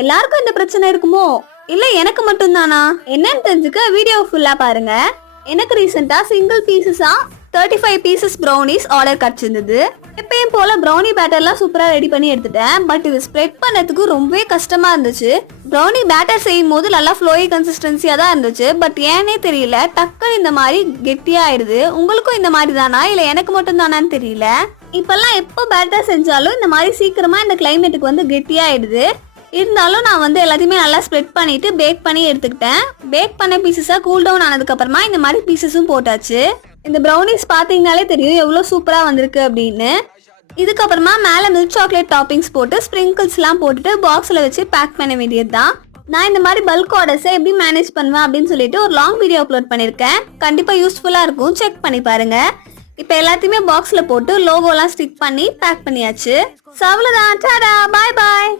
எல்லாருக்கும் இந்த பிரச்சனை இருக்குமோ இல்ல எனக்கு மட்டும் தானா என்னன்னு தெரிஞ்சுக்க வீடியோ ஃபுல்லா பாருங்க. எனக்கு ரீசெண்டா சிங்கிள் பீசஸா 35 பீசஸ் ப்ரௌனிஸ் ஆர்டர் கிடைச்சிருந்தது. எப்பயும் போல ப்ரௌனி பேட்டர்லாம் சூப்பரா ரெடி பண்ணி எடுத்துட்டேன். பட் இது ஸ்ப்ரெட் பண்ணதுக்கு ரொம்பவே கஷ்டமா இருந்துச்சு. ப்ரௌனி பேட்டர் செய்யும் போது நல்லா ஃப்ளோயி கன்சிஸ்டன்சியா தான் இருந்துச்சு. பட் ஏனே தெரியல டக்குன்னு இந்த மாதிரி கெட்டியா ஆயிடுது. உங்களுக்கும் இந்த மாதிரி தானா இல்ல எனக்கு மட்டும் தானான்னு தெரியல. இப்பெல்லாம் எப்போ பேட்டர் செஞ்சாலும் இந்த மாதிரி சீக்கிரமா இந்த கிளைமேட்டுக்கு வந்து கெட்டியா ஆயிடுது. இருந்தாலும் நான் வந்து எல்லாத்தையுமே நல்லா ஸ்ப்ரெட் பண்ணிட்டு பேக் பண்ணி எடுத்துக்கிட்டேன். பேக் பண்ண பீசஸா கூல் டவுன் ஆனதுக்கு அப்புறமா இந்த மாதிரி பீசஸும் போட்டாச்சு. இந்த ப்ரௌனிஸ் பாத்தீங்கனாலே தெரியும் எவ்வளவு சூப்பரா வந்திருக்கு அப்படின்னு. இதுக்கப்புறமா மேல மில்க் சாக்லேட் டாப்பிங்ஸ் போட்டு ஸ்ப்ரிங்கிள்ஸ்லாம் போட்டுட்டு பாக்ஸ்ல வச்சு பேக் பண்ண வேண்டியது தான். நான் இந்த மாதிரி பல்க் ஆர்டர்ஸை எப்படி மேனேஜ் பண்ணுவேன் அப்படின்னு சொல்லிட்டு ஒரு லாங் வீடியோ அப்லோட் பண்ணிருக்கேன். கண்டிப்பா யூஸ்ஃபுல்லா இருக்கும், செக் பண்ணி பாருங்க. இப்போ எல்லாத்தையுமே பாக்ஸ்ல போட்டு லோகோலாம் ஸ்டிக் பண்ணி பேக் பண்ணியாச்சு. அவ்வளவுதான், டாடா, பாய் பாய்.